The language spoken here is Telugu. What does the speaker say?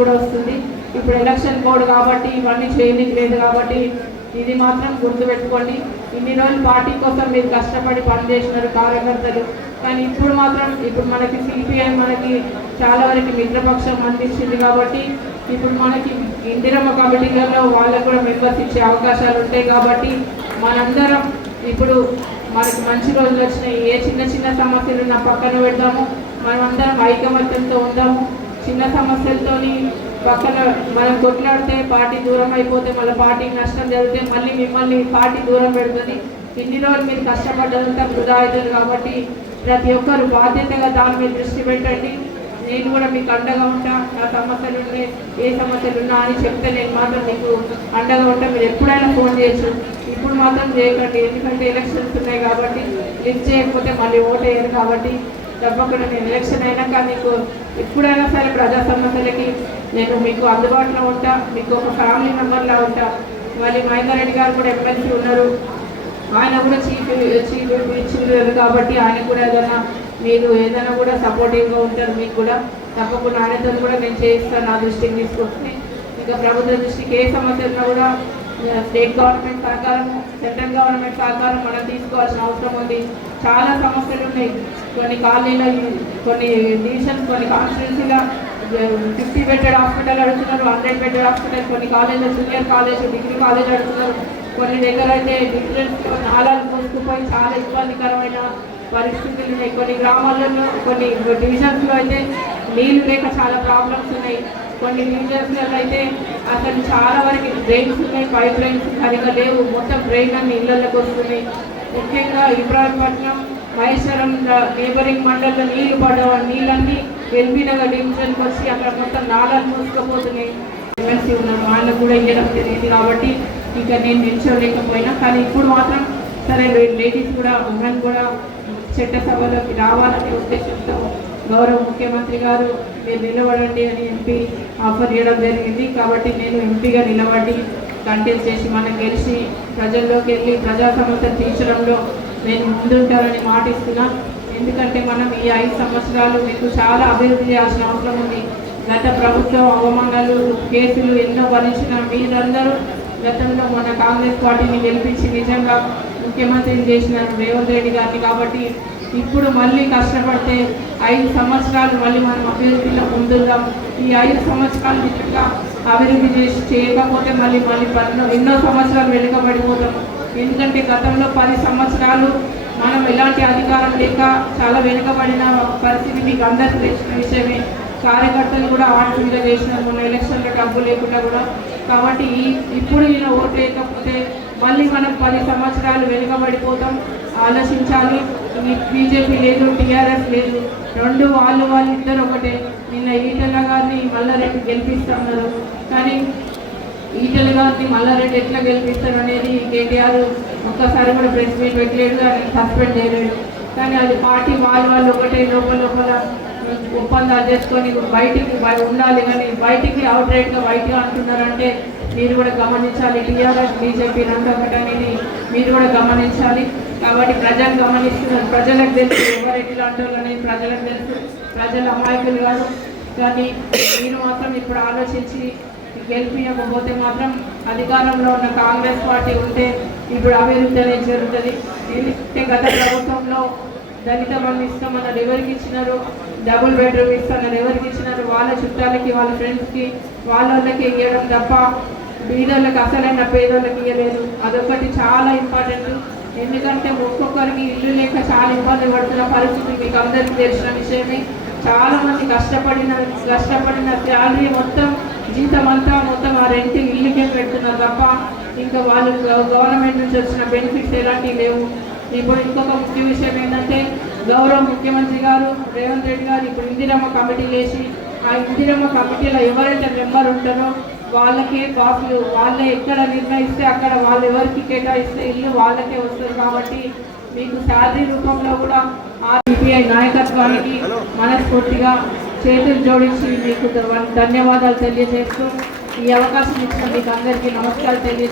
కూడా వస్తుంది. ఇప్పుడు ఎలక్షన్ కోడ్ కాబట్టి ఇవన్నీ చేయడానికి లేదు కాబట్టి ఇది మాత్రం గుర్తుపెట్టుకోండి. ఇన్ని రోజులు పార్టీ కోసం మీరు కష్టపడి పనిచేసినారు కార్యకర్తలు, కానీ ఇప్పుడు మాత్రం ఇప్పుడు మనకి సిపిఐ మనకి చాలా వరకు మిత్రపక్షం అందించింది కాబట్టి ఇప్పుడు మనకి ఇందిరమ్మ కమిటీలలో వాళ్ళకు కూడా మెంబర్స్ ఇచ్చే అవకాశాలు ఉంటాయి. కాబట్టి మనందరం ఇప్పుడు మనకి మంచి రోజులు వచ్చినాయి. ఏ చిన్న చిన్న సమస్యలు నా పక్కన పెడదాము, మనమందరం ఐకమత్యంతో ఉందాము. చిన్న సమస్యలతోని పక్కన మనం కొట్లాడితే పార్టీ దూరం అయిపోతే మళ్ళీ పార్టీకి నష్టం జరిగితే మళ్ళీ మిమ్మల్ని పార్టీ దూరం పెడుతుంది. ఇన్ని రోజులు మీరు కష్టపడ్డంతా వృధా అవుతుంది. కాబట్టి ప్రతి ఒక్కరు బాధ్యతగా దాని మీద దృష్టి పెట్టండి. నేను కూడా మీకు అండగా ఉంటా. నా సమస్యలు ఉన్నాయి, ఏ సమస్యలు ఉన్నా అని చెప్తే నేను మాత్రం మీకు అండగా ఉంటా. మీరు ఎప్పుడైనా ఫోన్ చేయొచ్చు, ఇప్పుడు మాత్రం చేయకండి. ఎందుకంటే ఎలక్షన్స్ ఉన్నాయి కాబట్టి లిఫ్ట్ చేయకపోతే మళ్ళీ ఓట్ వేయరు. కాబట్టి తప్పకుండా నేను ఎలక్షన్ అయినాక మీకు ఎప్పుడైనా సరే ప్రజా సమస్యలకి నేను మీకు అందుబాటులో ఉంటా. మీకు ఒక ఫ్యామిలీ మెంబర్లా ఉంటా. మళ్ళీ మహేందర్ రెడ్డి గారు కూడా ఎమ్మెల్సీ ఉన్నారు, ఆయన కూడా చీఫ్ కాబట్టి ఆయన కూడా ఏదైనా మీరు ఏదైనా కూడా సపోర్టివ్గా ఉంటారు. మీకు కూడా తప్పకుండా ఆయనతో కూడా నేను చేయిస్తాను, నా దృష్టికి తీసుకొస్తే. ఇంకా ప్రభుత్వ దృష్టికి ఏ సమస్య ఉన్నా కూడా స్టేట్ గవర్నమెంట్ సహకారం, సెంట్రల్ గవర్నమెంట్ సహకారం మనం తీసుకోవాల్సిన అవసరం ఉంది. చాలా సమస్యలు ఉన్నాయి. కొన్ని కాలనీలో, కొన్ని డివిజన్స్, కొన్ని కాన్స్టిట్యున్సీలో 50 బెడ్డెడ్ హాస్పిటల్ అడుగుతున్నారు, 100 బెడ్డెడ్ హాస్పిటల్. కొన్ని కాలేజీలో జూనియర్ కాలేజ్, డిగ్రీ కాలేజ్ అడుగుతున్నారు. కొన్ని దగ్గర అయితే డిగ్రీలో నాలాలు మూసుకుపోయి చాలా ఇబ్బందికరమైన పరిస్థితులు ఉన్నాయి. కొన్ని గ్రామాలలో, కొన్ని డివిజన్స్లో అయితే నీళ్ళు లేక చాలా ప్రాబ్లమ్స్ ఉన్నాయి. కొన్ని డివిజన్స్లో అయితే అసలు చాలా వరకు డ్రైన్స్ ఉన్నాయి, పైప్ లైన్స్ సరిగా లేవు. మొత్తం డ్రైన్ అన్ని ఇళ్లలోకి వస్తున్నాయి. ముఖ్యంగా ఇబ్రాహీంపట్నం, మహేశ్వరం నేబరింగ్ మండలంలో నీళ్లు పడవ నీళ్ళన్నీ ఎల్బీనగర్ డివిజన్కి వచ్చి అక్కడ మొత్తం నాలాలు మూసుకుపోతున్నాయి. ఎమ్మెల్సీ ఉన్నాను, వాళ్ళకు కూడా ఇవ్వడం జరిగింది కాబట్టి ఇంకా నేను నిల్చోలేకపోయినా. కానీ ఇప్పుడు మాత్రం సరే లేడీస్ కూడా, ఉమెన్ కూడా చట్టసభలోకి రావాలనే ఉద్దేశంతో గౌరవ ముఖ్యమంత్రి గారు మీరు నిలబడండి అని ఎంపీ ఆఫర్ చేయడం జరిగింది. కాబట్టి నేను ఎంపీగా నిలబడి కంటెస్ట్ చేసి మనం గెలిచి ప్రజల్లోకి వెళ్ళి ప్రజా సమస్యలు తీర్చడంలో నేను ముందుంటానని మాటిస్తున్నా. ఎందుకంటే మనం ఈ 5 సంవత్సరాలు మీకు చాలా అభివృద్ధి చేయాల్సిన అవసరం ఉంది. గత ప్రభుత్వం అవమానాలు, కేసులు ఎన్నో భరించిన మీరందరూ గతంలో మన కాంగ్రెస్ పార్టీని గెలిపించి నిజంగా ముఖ్యమంత్రిని చేసినారు రేవంత్ రెడ్డి గారిని. కాబట్టి ఇప్పుడు మళ్ళీ కష్టపడితే 5 సంవత్సరాలు మళ్ళీ మనం అభివృద్ధిలో ముందుందాం. ఈ 5 సంవత్సరాలు నిజంగా అభివృద్ధి చేయకపోతే మళ్ళీ ఎన్నో సంవత్సరాలు వెనుకబడిపోతాం. ఎందుకంటే గతంలో 10 సంవత్సరాలు మనం ఎలాంటి అధికారం లేక చాలా వెనుకబడిన పరిస్థితి మీకు అందరికీ తెలిసిన విషయమే. కార్యకర్తలు కూడా ఆటవిగా చేసినారు మొన్న ఎలక్షన్లో డబ్బు లేకుండా కూడా. కాబట్టి ఇప్పుడు ఈయన ఓటు లేకపోతే మళ్ళీ మనం 10 సంవత్సరాలు వెనుకబడిపోతాం. ఆలోచించాలి. బీజేపీ లేదు, టీఆర్ఎస్ లేదు, రెండు వాళ్ళిద్దరు ఒకటే. నిన్న ఈటెల గారిని మల్లారెడ్డి గెలిపిస్తున్నారు, కానీ ఈటెల గారిని మల్లారెడ్డి ఎట్లా గెలిపిస్తారు అనేది కేటీఆర్ ఒక్కసారి కూడా ప్రెస్ మీట్ పెట్టలేదు, అని సస్పెండ్ చేయలేదు. కానీ అది పార్టీ వాళ్ళు ఒకటే లోపల ఒప్పందాలు చేసుకొని బయటికి ఉండాలి. కానీ బయటికి అవుట్రైట్గా బయటగా అంటున్నారంటే మీరు కూడా గమనించాలి. టీఆర్ఎస్ బీజేపీ రెండు ఒకటి అనేది మీరు కూడా గమనించాలి. కాబట్టి ప్రజలు గమనిస్తున్నారు, ప్రజలకు తెలుసు ఎవరు ఎట్లా అంటారు అనేది ప్రజలకు తెలుసు. ప్రజలు అమాయకులు కాదు. కానీ మీరు మాత్రం ఇప్పుడు ఆలోచించి గెలిపించకపోతే మాత్రం అధికారంలో ఉన్న కాంగ్రెస్ పార్టీ ఉంటే ఇప్పుడు అభివృద్ధి అనేది జరుగుతుంది. ఎందుకంటే గత ప్రభుత్వంలో దళిత బంధు ఇస్తామన్నారు, ఎవరికి ఇచ్చినారు? డబుల్ బెడ్రూమ్ ఇస్తున్నారు, ఎవరికి ఇచ్చినారు? వాళ్ళ చుట్టాలకి, వాళ్ళ ఫ్రెండ్స్కి, వాళ్ళకి ఇవ్వడం తప్ప బీదోళ్ళకి, అసలైన పేదోళ్ళకి ఇవ్వలేదు. అదొకటి చాలా ఇంపార్టెంట్. ఎందుకంటే ఒక్కొక్కరికి ఇల్లు లేక చాలా ఇబ్బంది పడుతున్న పరిస్థితి మీకు అందరికీ తెలిసిన విషయమే. చాలామంది కష్టపడిన శాలరీ మొత్తం, జీతం అంతా మొత్తం ఆ రెంట్ ఇల్లుకే పెడుతున్నారు తప్ప ఇంకా వాళ్ళు గవర్నమెంట్ నుంచి వచ్చిన బెనిఫిట్స్ ఎలాంటివి లేవు. ఇప్పుడు ఇంకొక ముఖ్య విషయం ఏంటంటే గౌరవ ముఖ్యమంత్రి గారు రేవంత్ రెడ్డి గారు ఇప్పుడు ఇందిరమ్మ కమిటీ వేసి ఆ ఇందిరమ్మ కమిటీలో ఎవరైతే మెంబర్ ఉంటారో వాళ్ళకే కాపులు, వాళ్ళే ఎక్కడ నిర్ణయిస్తే అక్కడ వాళ్ళు ఎవరికి కేటాయిస్తే ఇల్లు వాళ్ళకే వస్తుంది. కాబట్టి మీకు శాలరీ రూపంలో కూడా ఆ సిపిఐ నాయకత్వానికి మనస్ఫూర్తిగా చేతులు జోడించి మీకు ధన్యవాదాలు తెలియజేస్తూ ఈ అవకాశం ఇచ్చిన మీకు అందరికీ నమస్కారం తెలియజేస్తూ